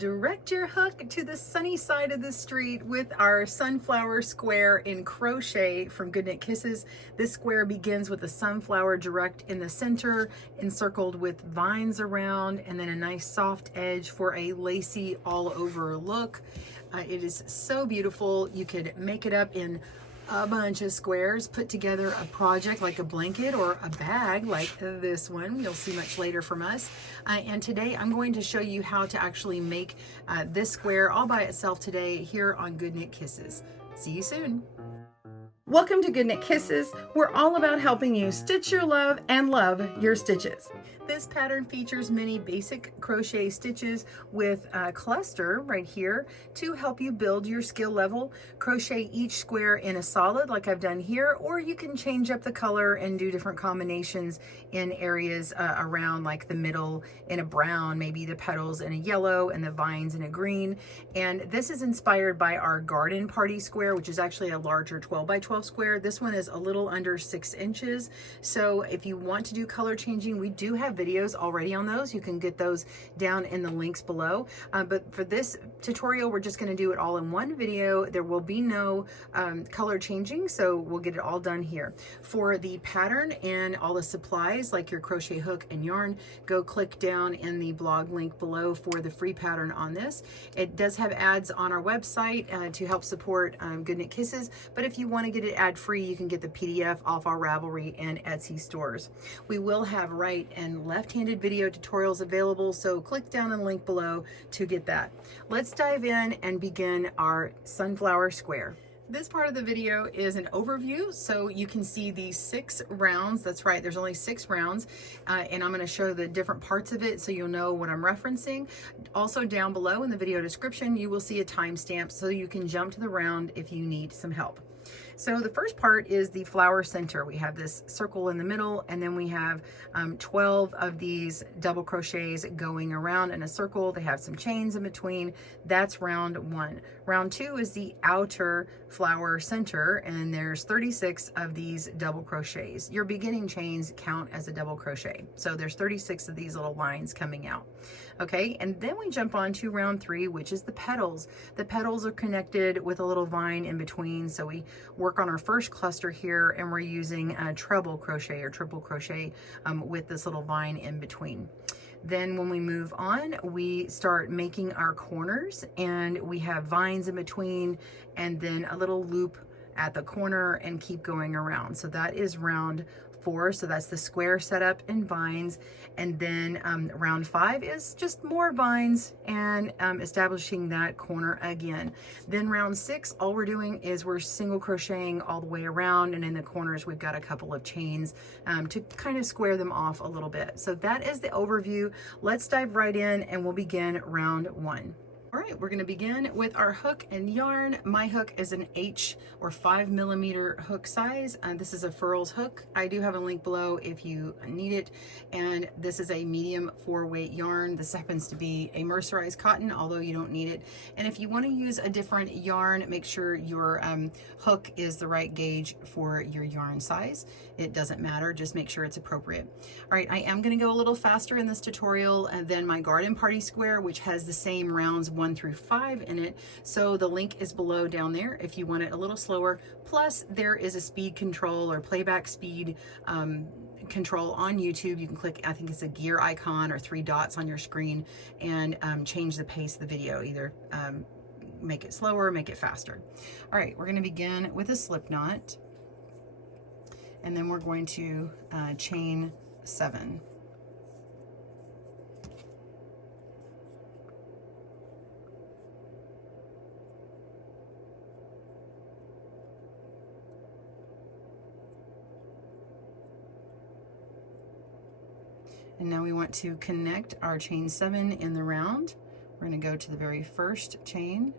Direct your hook to the sunny side of the street with our sunflower square in crochet from GoodKnit Kisses. This square begins with a sunflower direct in the center, encircled with vines around, and then a nice soft edge for a lacy all over look. It is so beautiful. You could make it up in a bunch of squares, put together a project like a blanket or a bag like this one you'll see much later from us. And today I'm going to show you how to actually make this square all by itself today here on GoodKnit Kisses. See you soon. Welcome to GoodKnit Kisses. We're all about helping you stitch your love and love your stitches. This pattern features many basic crochet stitches with a cluster right here to help you build your skill level. Crochet each square in a solid like I've done here, or you can change up the color and do different combinations in areas around, like the middle in a brown, maybe the petals in a yellow and the vines in a green. And this is inspired by our garden party square, which is actually a larger 12 by 12 square. This one is a little under 6 inches. So if you want to do color changing, we do have videos already on those. You can get those down in the links below. But for this tutorial, we're just going to do it all in one video. There will be no color changing, so we'll get it all done here. For the pattern and all the supplies like your crochet hook and yarn, go click down in the blog link below for the free pattern on this. It does have ads on our website to help support GoodKnit Kisses, but if you want to get it ad free, you can get the PDF off our Ravelry and Etsy stores. We will have right and left-handed video tutorials available, so click down in the link below to get that. Let's dive in and begin our sunflower square. This part of the video is an overview, so you can see the 6 rounds. That's right, there's only 6 rounds, and I'm going to show the different parts of it so you'll know what I'm referencing. Also down below in the video description, you will see a timestamp so you can jump to the round if you need some help. So the first part is the flower center. We have this circle in the middle, and then we have 12 of these double crochets going around in a circle. They have some chains in between. That's round 1. Round 2 is the outer flower center, and there's 36 of these double crochets. Your beginning chains count as a double crochet. So there's 36 of these little lines coming out. Okay, and then we jump on to round 3, which is the petals. The petals are connected with a little vine in between, so we work on our first cluster here, and we're using a treble crochet or triple crochet with this little vine in between. Then when we move on, we start making our corners, and we have vines in between, and then a little loop at the corner, and keep going around. So that is round 4. So that's the square setup and vines. And then round 5 is just more vines and establishing that corner again. Then round 6, all we're doing is we're single crocheting all the way around, and in the corners we've got a couple of chains to kind of square them off a little bit. So that is the overview. Let's dive right in, and we'll begin round 1. All right, we're going to begin with our hook and yarn. My hook is an H or 5mm hook size. This is a Furls hook. I do have a link below if you need it. And this is a medium 4-weight yarn. This happens to be a mercerized cotton, although you don't need it. And if you want to use a different yarn, make sure your hook is the right gauge for your yarn size. It doesn't matter, just make sure it's appropriate. All right, I am going to go a little faster in this tutorial than my garden party square, which has the same rounds 1 through 5 in it. So the link is below down there if you want it a little slower. Plus there is a speed control or playback speed control on YouTube. You can click, I think it's a gear icon or 3 dots on your screen, and change the pace of the video, either make it slower, make it faster. All right, we're going to begin with a slip knot, and then we're going to chain 7. And now we want to connect our chain 7 in the round. We're going to go to the very first chain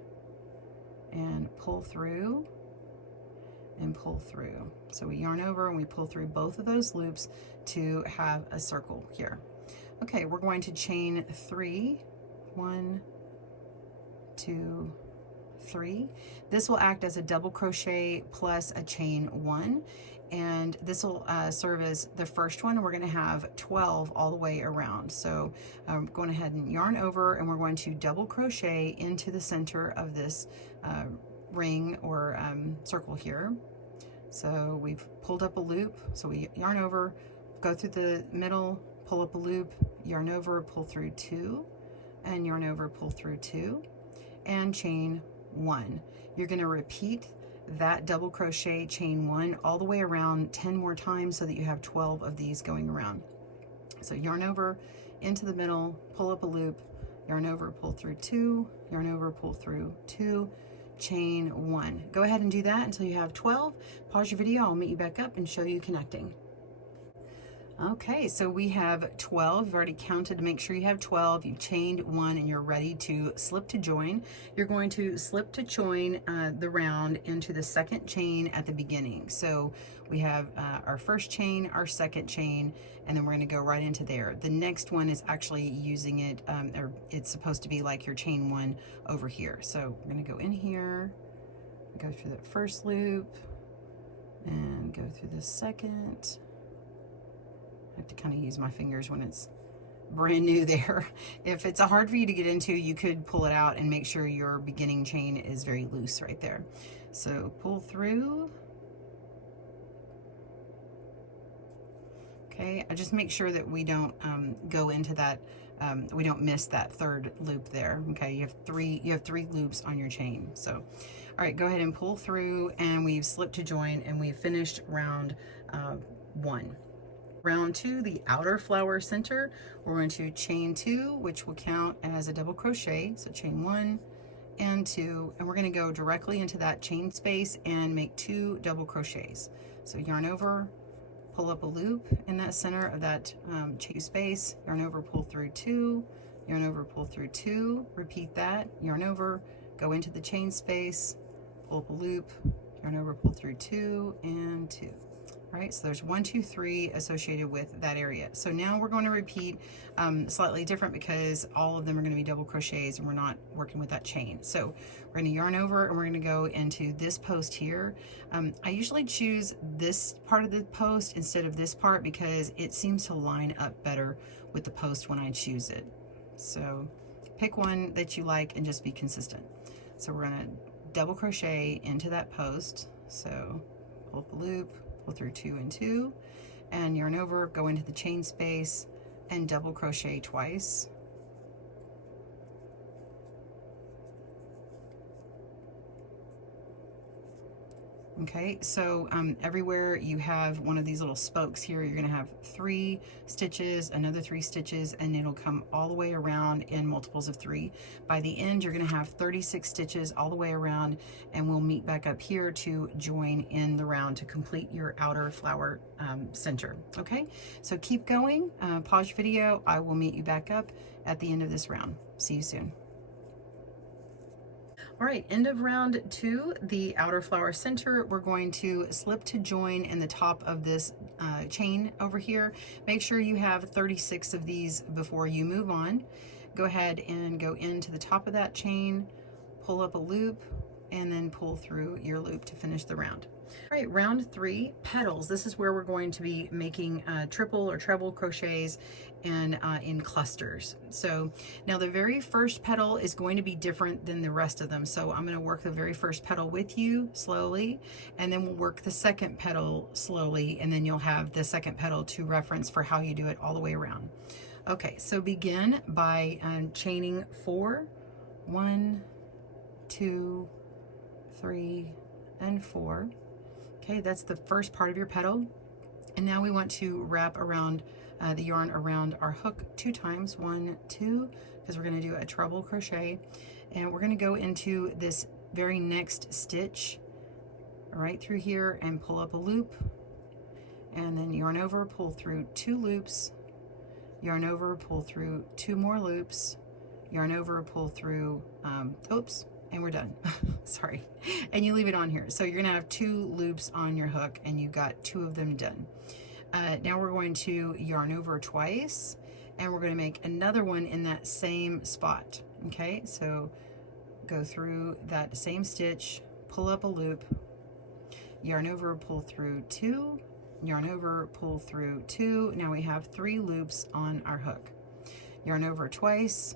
and pull through and pull through. So we yarn over and we pull through both of those loops to have a circle here. Okay, we're going to chain 3. 1, 2, 3. This will act as a double crochet plus a chain 1. and this will serve as the first one. We're going to have 12 all the way around. So I'm going ahead and yarn over, and we're going to double crochet into the center of this ring or circle here. So we've pulled up a loop, so we yarn over, go through the middle, pull up a loop, yarn over, pull through 2, and yarn over, pull through 2, and chain 1. You're going to repeat that double crochet, chain 1 all the way around 10 more times so that you have 12 of these going around. So yarn over into the middle, pull up a loop, yarn over, pull through 2, yarn over, pull through 2, chain 1. Go ahead and do that until you have 12. Pause your video, I'll meet you back up and show you connecting. Okay, so we have 12. You've already counted to make sure you have 12. You've chained 1 and you're ready to slip to join. You're going to slip to join the round into the second chain at the beginning. So we have our first chain, our second chain, and then we're going to go right into there. The next one is actually using it, or it's supposed to be like your chain 1 over here. So we're going to go in here, go through that first loop, and go through the second. I have to kind of use my fingers when it's brand new there. If it's hard for you to get into, you could pull it out and make sure your beginning chain is very loose right there. So pull through. Okay, I just make sure that we don't go into that, we don't miss that third loop there. Okay, you have three loops on your chain. So, all right, go ahead and pull through, and we've slipped to join, and we've finished round 1. Round 2, the outer flower center, we're going to chain 2, which will count as a double crochet. So chain 1 and 2, and we're going to go directly into that chain space and make 2 double crochets. So yarn over, pull up a loop in that center of that chain space, yarn over, pull through 2, yarn over, pull through 2, repeat that, yarn over, go into the chain space, pull up a loop, yarn over, pull through 2 and 2. Right, so there's 1, 2, 3 associated with that area. So now we're going to repeat slightly different because all of them are going to be double crochets and we're not working with that chain. So we're going to yarn over and we're going to go into this post here. I usually choose this part of the post instead of this part because it seems to line up better with the post when I choose it. So pick one that you like and just be consistent. So we're going to double crochet into that post. So pull up a loop, pull through 2 and 2, and yarn over, go into the chain space and double crochet twice. Okay, so everywhere you have one of these little spokes here, you're going to have 3 stitches, another 3 stitches, and it'll come all the way around in multiples of 3. By the end, you're going to have 36 stitches all the way around, and we'll meet back up here to join in the round to complete your outer flower center. Okay, so keep going, pause your video. I will meet you back up at the end of this round. See you soon. All right, end of round 2, the outer flower center, we're going to slip to join in the top of this chain over here. Make sure you have 36 of these before you move on. Go ahead and go into the top of that chain, pull up a loop, and then pull through your loop to finish the round. All right, round 3, petals. This is where we're going to be making triple or treble crochets and in clusters. So now the very first petal is going to be different than the rest of them. So I'm going to work the very first petal with you slowly, and then we'll work the second petal slowly, and then you'll have the second petal to reference for how you do it all the way around. Okay, so begin by chaining 4, 1, 2, 3, and 4. Okay, that's the first part of your petal. And now we want to wrap around the yarn around our hook 2 times, 1, 2, because we're going to do a treble crochet. And we're going to go into this very next stitch right through here and pull up a loop, and then yarn over, pull through 2 loops, yarn over, pull through 2 more loops, yarn over, pull through, oops, and we're done. Sorry. And you leave it on here. So you're gonna have 2 loops on your hook and you've got 2 of them done. Now we're going to yarn over twice, and we're going to make another one in that same spot. Okay, so go through that same stitch, pull up a loop, yarn over, pull through 2, yarn over, pull through 2. Now we have 3 loops on our hook. Yarn over twice,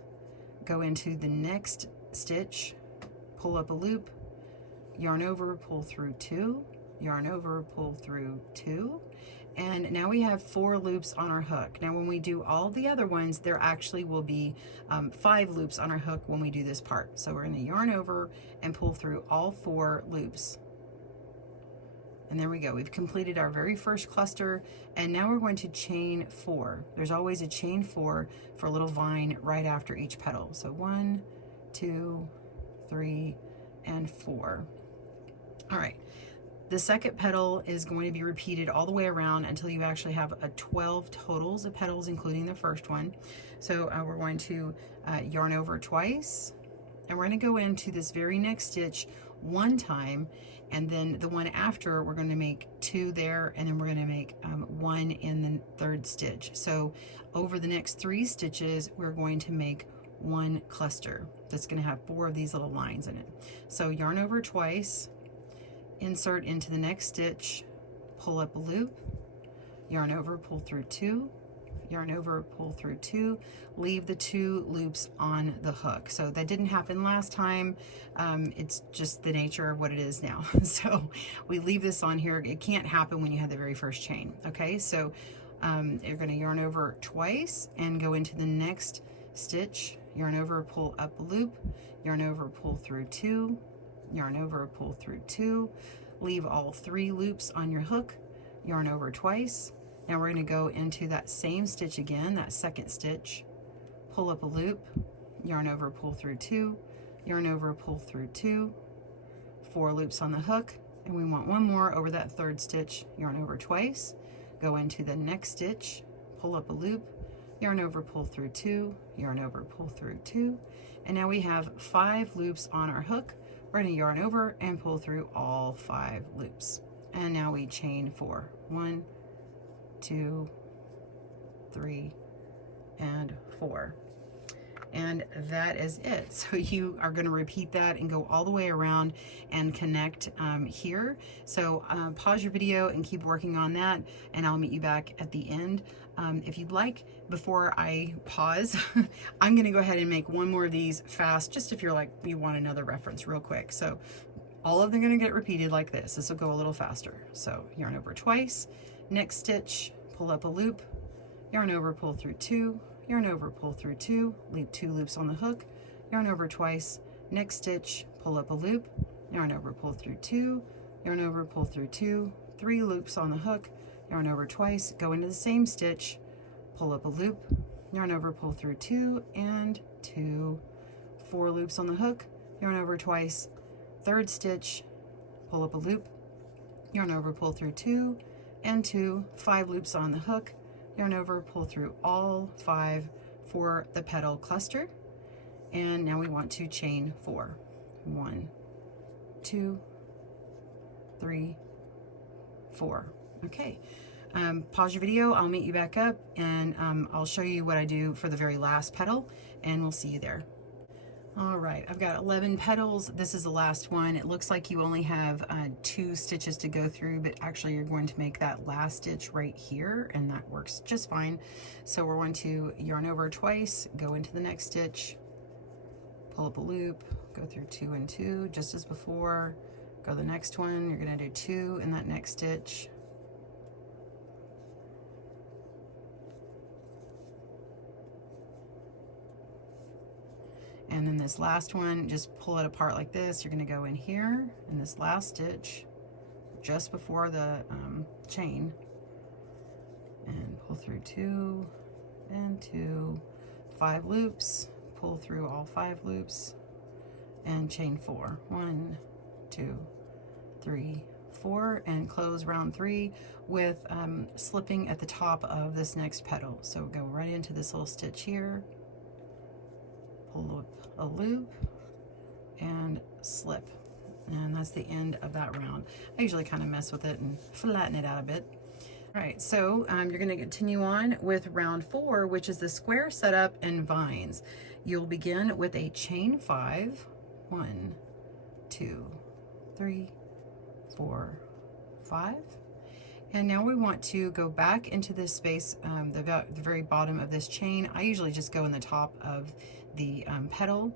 go into the next stitch, pull up a loop, yarn over, pull through 2, yarn over, pull through 2, and now we have 4 loops on our hook. Now when we do all the other ones, there actually will be 5 loops on our hook when we do this part. So we're going to yarn over and pull through all 4 loops. And there we go. We've completed our very first cluster, and now we're going to chain 4. There's always a chain 4 for a little vine right after each petal. So 1, 2, 3, and 4. All right. The second petal is going to be repeated all the way around until you actually have 12 totals of petals, including the first one. So we're going to yarn over twice, and we're going to go into this very next stitch 1 time, and then the one after we're going to make 2 there, and then we're going to make 1 in the 3rd stitch. So over the next 3 stitches, we're going to make 1 cluster that's going to have 4 of these little lines in it. So yarn over twice, insert into the next stitch, pull up a loop, yarn over, pull through 2, yarn over, pull through 2, leave the 2 loops on the hook. So that didn't happen last time. It's just the nature of what it is now. So we leave this on here. It can't happen when you have the very first chain. Okay, so you're going to yarn over twice and go into the next stitch, yarn over, pull up a loop, yarn over, pull through 2, yarn over, pull through 2, leave all 3 loops on your hook, yarn over twice. Now we're going to go into that same stitch again, that 2nd stitch, pull up a loop, yarn over, pull through 2, yarn over, pull through 2, 4 loops on the hook, and we want 1 more over that 3rd stitch, yarn over twice, go into the next stitch, pull up a loop, yarn over, pull through 2, yarn over, pull through 2, and now we have 5 loops on our hook. We're going to yarn over and pull through all 5 loops. And now we chain 4. 1, 2, 3, and 4. And that is it. So you are going to repeat that and go all the way around and connect here. So pause your video and keep working on that, and I'll meet you back at the end. If you'd like, before I pause, I'm going to go ahead and make 1 more of these fast, just if you're like, you want another reference real quick. So all of them are going to get repeated like this. This will go a little faster. So yarn over twice, next stitch, pull up a loop, yarn over, pull through 2, yarn over, pull through 2, leave 2 loops on the hook, yarn over twice, next stitch, pull up a loop, yarn over, pull through 2, yarn over, pull through 2, 3 loops on the hook, yarn over twice, go into the same stitch, pull up a loop, yarn over, pull through 2, and 2, 4 loops on the hook, yarn over twice, 3rd stitch, pull up a loop, yarn over, pull through 2, and 2, 5 loops on the hook, yarn over, pull through all 5 for the petal cluster, and now we want to chain 4. 1, 2, 3, 4. Okay. Pause your video, I'll meet you back up, and I'll show you what I do for the very last petal, and we'll see you there. All right, I've got 11 petals. This is the last one. It looks like you only have 2 stitches to go through, but actually you're going to make that last stitch right here, and that works just fine. So we're going to yarn over twice, go into the next stitch, pull up a loop, go through 2 and 2, just as before. Go to the next one, you're gonna do 2 in that next stitch. And then this last one, just pull it apart like this. You're going to go in here in this last stitch just before the chain, and pull through 2 and 2, 5 loops, pull through all 5 loops, and chain 4. 1, 2, 3, 4, and close round 3 with slipping at the top of this next petal. So go right into this little stitch here, pull up a loop, and slip, and that's the end of that round. I usually kind of mess with it and flatten it out a bit. All right, so you're going to continue on with round 4, which is the square setup and vines. You'll begin with a chain 5. 1, 2, 3, 4, 5. And now we want to go back into this space, the very bottom of this chain. I usually just go in the top of the petal.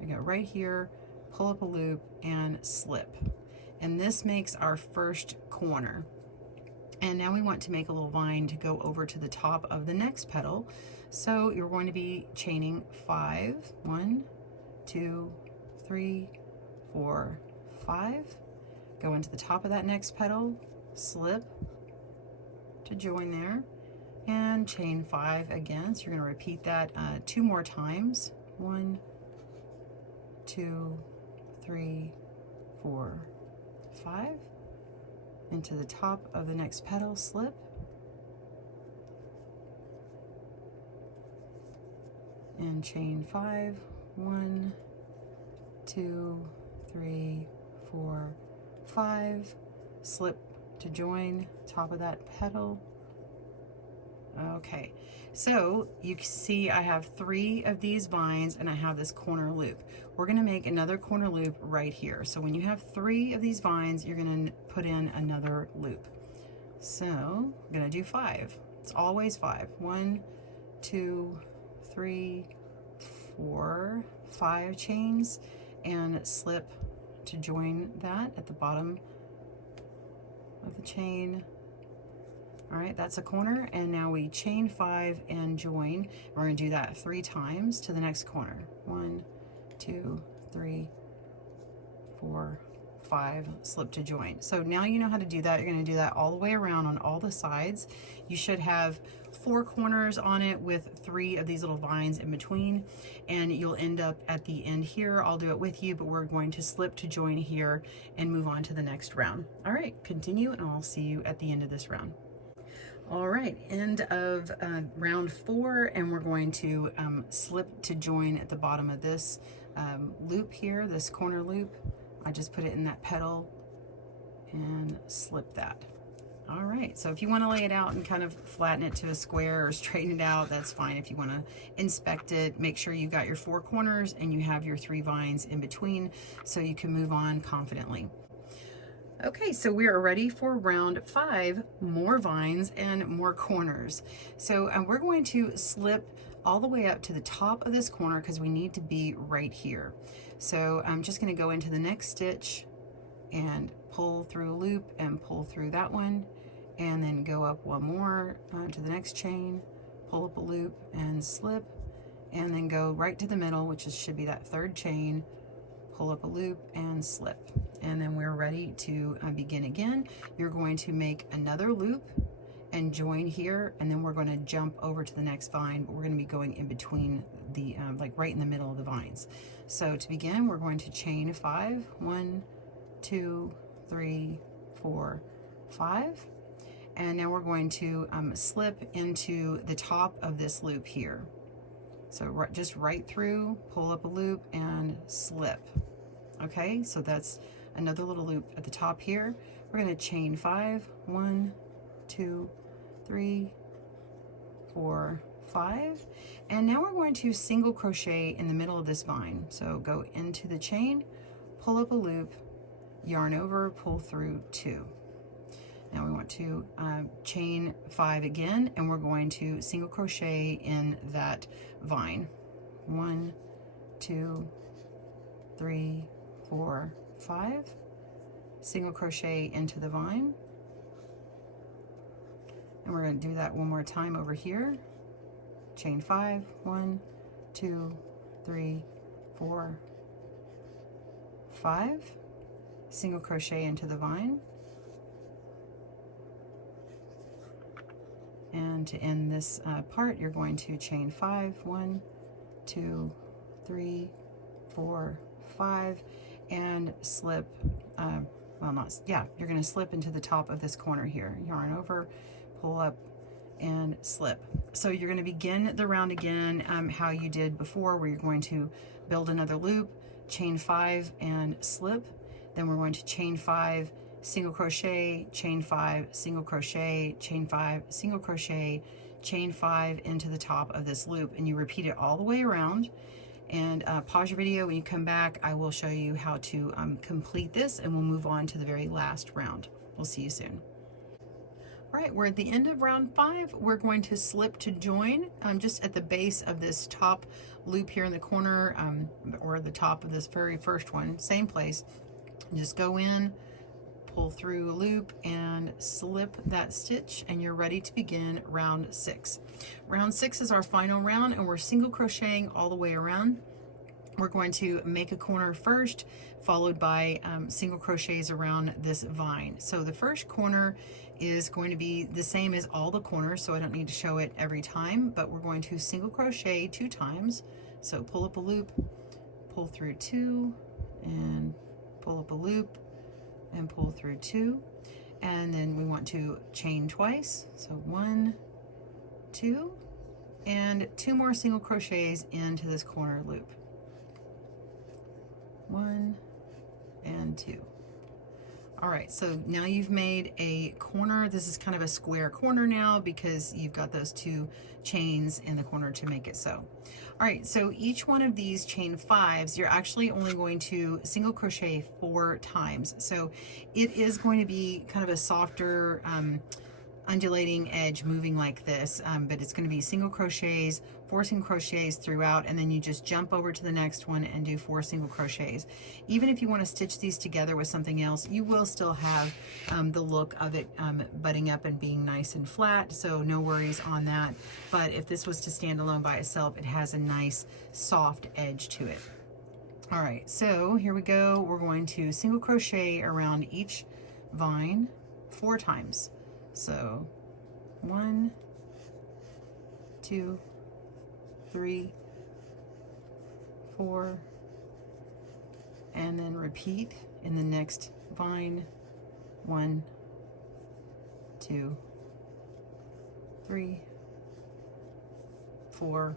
I go right here, pull up a loop, and slip. And this makes our first corner. And now we want to make a little vine to go over to the top of the next petal. So you're going to be chaining 5. 1, 2, 3, 4, 5. Go into the top of that next petal, slip to join there, and chain 5 again. So you're going to repeat that 2 more times. 1, 2, 3, 4, 5. Into the top of the next petal, slip, and chain 5. 1, 2, 3, 4, 5. Slip to join top of that petal. Okay, so you see I have 3 of these vines and I have this corner loop. We're going to make another corner loop right here. So when you have 3 of these vines, you're going to put in another loop. So I'm going to do 5. It's always 5. 1, 2, 3, 4, 5 chains, and slip to join that at the bottom of the chain. All right, that's a corner, and now we chain 5 and join. We're going to do that 3 times to the next corner. 1, 2, 3, 4, 5, slip to join. So now you know how to do that. You're going to do that all the way around on all the sides. You should have 4 corners on it with 3 of these little vines in between, and you'll end up at the end here. I'll do it with you, but we're going to slip to join here and move on to the next round. All right, continue, and I'll see you at the end of this round. All right, end of round 4, and we're going to slip to join at the bottom of this loop here, this corner loop. I just put it in that petal and slip that. All right, so if you want to lay it out and kind of flatten it to a square or straighten it out, that's fine. If you want to inspect it, make sure you got your 4 corners and you have your 3 vines in between so you can move on confidently. Okay, so we are ready for round 5, more vines and more corners. So we're going to slip all the way up to the top of this corner because we need to be right here. So I'm just going to go into the next stitch and pull through a loop and pull through that one, and then go up one more to the next chain, pull up a loop and slip, and then go right to the middle, which should be that 3rd chain, pull up a loop and slip. And then we're ready to begin again. You're going to make another loop and join here, and then we're going to jump over to the next vine, but we're going to be going in between the like right in the middle of the vines. So to begin, we're going to chain 5. 1, 2, 3, 4, 5. And now we're going to slip into the top of this loop here. So just right through, pull up a loop and slip. Okay, so that's another little loop at the top here. We're going to chain 5. 1, 2, 3, 4, 5. And now we're going to single crochet in the middle of this vine. So go into the chain, pull up a loop, yarn over, pull through 2. Now we want to chain 5 again, and we're going to single crochet in that vine. 1, 2, 3, 4, 5. Single crochet into the vine. And we're going to do that one more time over here. Chain 5. 1, 2, 3, 4, 5. Single crochet into the vine. And to end this part, you're going to chain 5. 1, 2, 3, 4, 5, and slip. You're going to slip into the top of this corner here. Yarn over, pull up, and slip. So you're going to begin the round again how you did before, where you're going to build another loop, chain 5, and slip. Then we're going to chain 5, single crochet, chain 5, single crochet, chain 5, single crochet, chain 5 into the top of this loop, and you repeat it all the way around. And pause your video. When you come back, I will show you how to complete this, and we'll move on to the very last round. We'll see you soon. All right, we're at the end of round 5. We're going to slip to join just at the base of this top loop here in the corner, or the top of this very first one, same place. Just go in, pull through a loop and slip that stitch, and you're ready to begin round 6. Round 6 is our final round, and we're single crocheting all the way around. We're going to make a corner first, followed by single crochets around this vine. So the first corner is going to be the same as all the corners, so I don't need to show it every time, but we're going to single crochet 2 times. So pull up a loop, pull through 2, and pull up a loop, and pull through 2. And then we want to chain twice. So 1, 2, and 2 more single crochets into this corner loop. 1 and 2. All right, so now you've made a corner. This is kind of a square corner now because you've got those 2 chains in the corner to make it so. All right, so each one of these chain 5s, you're actually only going to single crochet 4 times. So it is going to be kind of a softer undulating edge moving like this, but it's going to be single crochets, 4 single crochets throughout, and then you just jump over to the next one and do 4 single crochets. Even if you want to stitch these together with something else, you will still have the look of it butting up and being nice and flat, so no worries on that. But if this was to stand alone by itself, it has a nice soft edge to it. All right, so here we go. We're going to single crochet around each vine 4 times. So 1, 2, 3, 4, and then repeat in the next vine. 1, 2, 3, 4,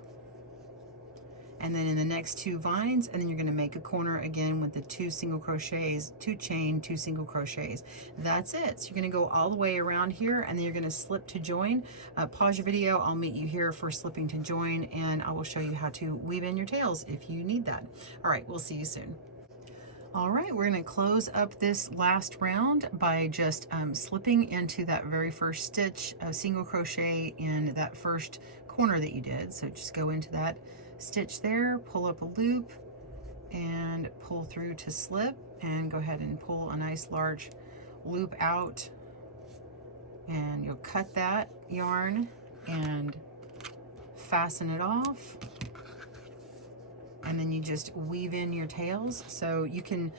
and then in the next 2 vines, and then you're going to make a corner again with the 2 single crochets, 2 chain, 2 single crochets. That's it. So you're going to go all the way around here, and then you're going to slip to join. Pause your video. I'll meet you here for slipping to join, and I will show you how to weave in your tails if you need that. All right, we'll see you soon. All right, we're going to close up this last round by just slipping into that very first stitch of single crochet in that first corner that you did. So just go into that stitch there, pull up a loop, and pull through to slip, and go ahead and pull a nice large loop out, and you'll cut that yarn and fasten it off, and then you just weave in your tails. So you can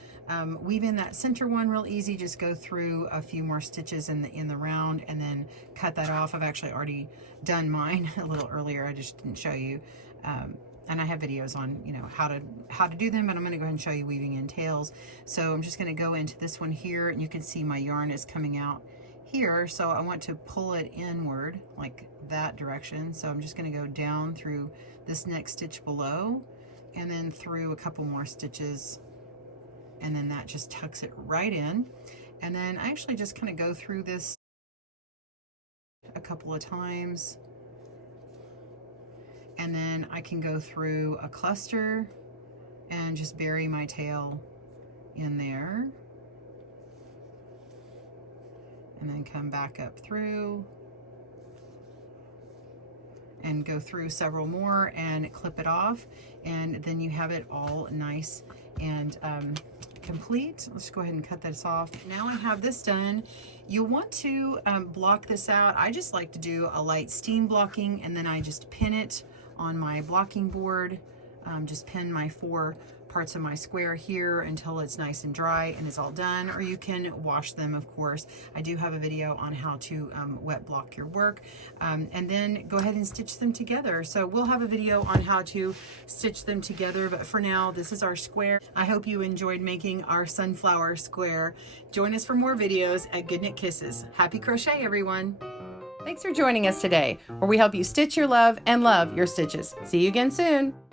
weave in that center one real easy. Just go through a few more stitches in the round and then cut that off. I've actually already done mine a little earlier. I just didn't show you. And I have videos on, you know, how to do them, but I'm going to go ahead and show you weaving in tails. So I'm just going to go into this one here, and you can see my yarn is coming out here. So I want to pull it inward like that direction. So I'm just going to go down through this next stitch below, and then through a couple more stitches, and then that just tucks it right in. And then I actually just kind of go through this a couple of times, and then I can go through a cluster and just bury my tail in there, and then come back up through and go through several more and clip it off, and then you have it all nice and complete. Let's go ahead and cut this off. Now I have this done. You'll want to block this out. I just like to do a light steam blocking, and then I just pin it on my blocking board. Just pin my 4 parts of my square here until it's nice and dry and it's all done, or you can wash them, of course. I do have a video on how to wet block your work, and then go ahead and stitch them together. So we'll have a video on how to stitch them together, but for now, this is our square. I hope you enjoyed making our sunflower square. Join us for more videos at GoodKnit Kisses. Happy crochet, everyone. Thanks for joining us today, where we help you stitch your love and love your stitches. See you again soon.